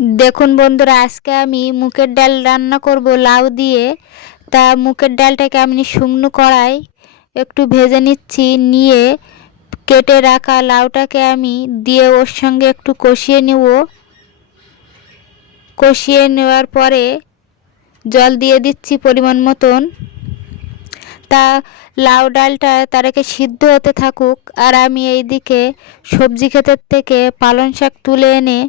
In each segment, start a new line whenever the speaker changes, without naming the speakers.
দেখুন বন্ধুরা, আজকে আমি মুগের ডাল রান্না করব লাউ দিয়ে। তা মুগের ডালটাকে আমি শুকনো কড়াই একটু ভেজে নিচ্ছি, নিয়ে কেটে রাখা লাউটাকে আমি দিয়ে ওর সঙ্গে একটু কষিয়ে নেব। কষিয়ে নেওয়ার পরে জল দিয়ে দিচ্ছি পরিমাণ মতন। তা লাউ ডালটা তারাকে সিদ্ধ হতে থাকুক, আর আমি এইদিকে সবজি ক্ষেতের থেকে পালং শাক তুলে এনে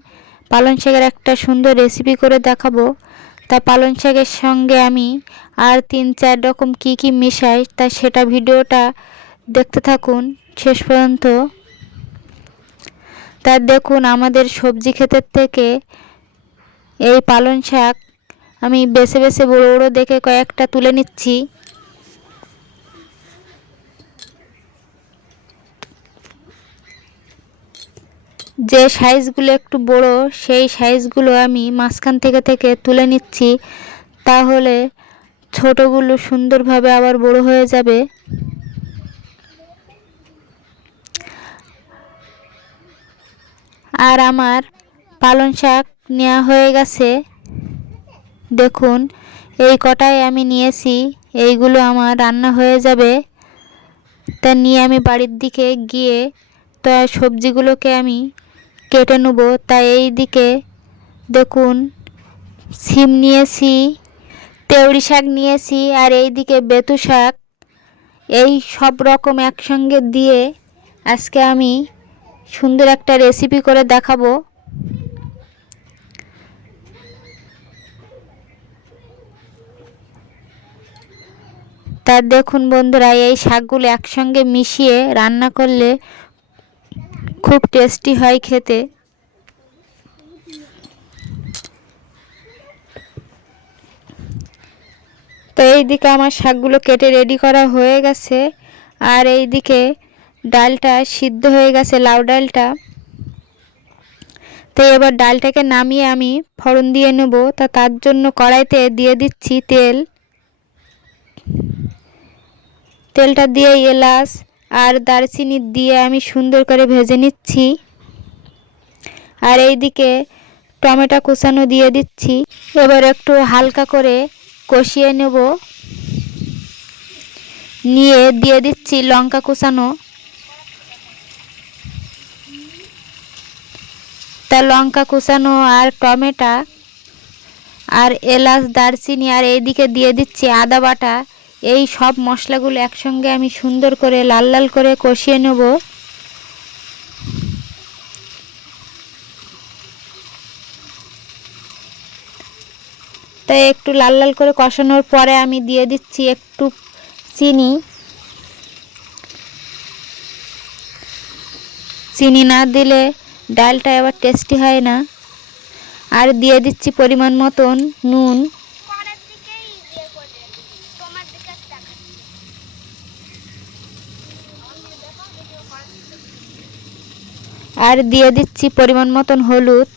পালং শাকের একটা সুন্দর রেসিপি করে দেখাবো। তা পালং শাকের সঙ্গে আমি আর তিন চার রকম কি কি মিশাই, তা সেটা ভিডিওটা দেখতে থাকুন শেষ পর্যন্ত। তা দেখুন আমাদের সবজি ক্ষেতের থেকে এই পালং শাক আমি বেছে বেছে বড়ো বড়ো দেখে কয়েকটা তুলে নিচ্ছি। যে সাইজগুলো একটু বড়, সেই সাইজগুলো আমি মাঝখান থেকে থেকে তুলে নিচ্ছি। তাহলে ছোটোগুলো সুন্দরভাবে আবার বড় হয়ে যাবে। আর আমার পালং শাক নেওয়া হয়ে গেছে। দেখুন, এই কটাই আমি নিয়েছি, এইগুলো আমার রান্না হয়ে যাবে। তা নিয়ে আমি বাড়ির দিকে গিয়ে তা সবজিগুলোকে আমি কেটে নেব। তাই এই দিকে দেখুন, সিম নিয়েছি তেউড়ি শাক নিয়েছি, আর এই দিকে বেতু শাক। এই সব রকম একসঙ্গে দিয়ে আজকে আমি সুন্দর একটা রেসিপি করে দেখাবো। তা দেখুন বন্ধুরা, এই শাকগুলো একসঙ্গে মিশিয়ে রান্না করলে খুব টেস্টি হয় খেতে। তো এইদিকে আমার শাকগুলো কেটে রেডি করা হয়ে গেছে। আর এইদিকে ডালটা সিদ্ধ হয়ে গেছে, লাউ ডালটা। তো এবার ডালটাকে নামিয়ে আমি ফড়ন দিয়ে নেব। তা তার জন্য কড়াইতে দিয়ে দিচ্ছি তেল। তেলটা দিয়ে এলাচ আর দারচিনি দিয়ে আমি সুন্দর করে ভেজে নিচ্ছি। আর এইদিকে টমেটো কুচানো দিয়ে দিচ্ছি। এবার একটু হালকা করে কষিয়ে নেব। নিয়ে দিয়ে দিচ্ছি লঙ্কা কুচানো। তা লঙ্কা কুচানো আর টমেটো আর এলাচ, দারচিনি আর এইদিকে দিয়ে দিচ্ছি আদা বাটা। এই সব মশলাগুলো একসঙ্গে আমি সুন্দর করে লাল লাল করে কষিয়ে নেব। তাই একটু লাল লাল করে কষানোর পরে আমি দিয়ে দিচ্ছি একটু চিনি। চিনি না দিলে ডালটা এবার টেস্টি হয় না। আর দিয়ে দিচ্ছি পরিমাণ মতন নুন। আর দিয়ে দিচ্ছি পরিমাণ মতন হলুদ।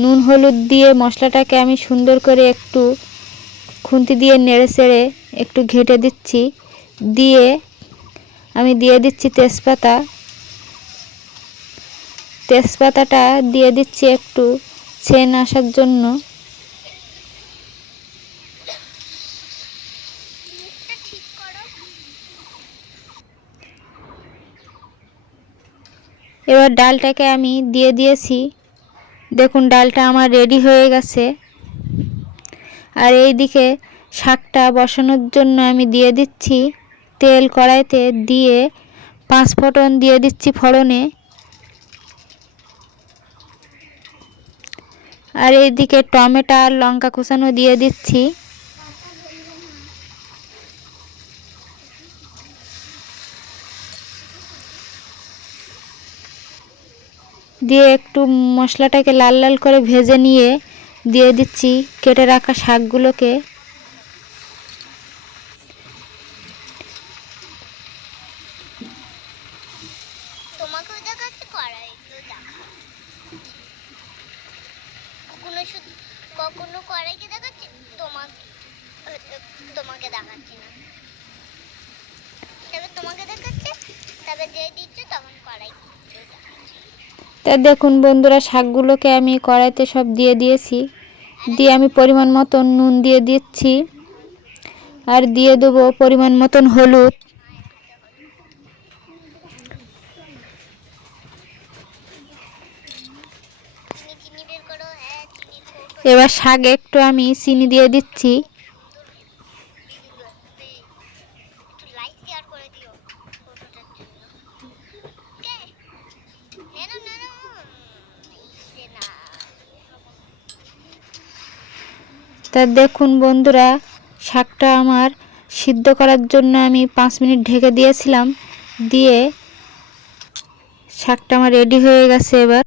নুন হলুদ দিয়ে মশলাটাকে আমি সুন্দর করে একটু খুন্তি দিয়ে নেড়ে চেড়ে একটু ঘেটে দিচ্ছি। দিয়ে আমি দিয়ে দিচ্ছি তেজপাতা। তেজপাতাটা দিয়ে দিচ্ছি একটু সেন আসার জন্য। এবার ডালটাকে আমি দিয়ে দিয়েছি। দেখুন, ডালটা আমার রেডি হয়ে গেছে। আর এই দিকে শাকটা বসানোর জন্য আমি দিয়ে দিচ্ছি তেল কড়াইতে দিয়ে পাঁচ ফোটন দিয়ে দিচ্ছি ফোড়নে। আর এইদিকে টমেটো আর লঙ্কা কুচানো দিয়ে দিচ্ছি। দিয়ে একটু মশলাটাকে লাল লাল করে ভেজে নিয়ে দিয়ে দিচ্ছি কেটে রাখা শাকগুলোকে।
কখনো কড়াইকে দেখাচ্ছি, তোমাকে তোমাকে দেখাচ্ছি না। তবে তোমাকে দেখাচ্ছে, তবে যে দিচ্ছে তখন দেখাচ্ছি।
তা দেখুন বন্ধুরা, শাকগুলোকে আমি কড়াইতে সব দিয়ে দিয়েছি। দিয়ে আমি পরিমাণ মতন নুন দিয়ে দিচ্ছি। আর দিয়ে দেবো পরিমাণ মতন হলুদ। এবার শাক একটু আমি চিনি দিয়ে দিচ্ছি
একটু লাইট শেয়ার করে দিও ফটোটার জন্য কে নেন নেন ইসে না
তা দেখুন বন্ধুরা, শাকটা আমার সিদ্ধ করার জন্য আমি পাঁচ মিনিট ঢেকে দিয়েছিলাম, দিয়ে শাকটা আমার রেডি হয়ে গেছে এবার।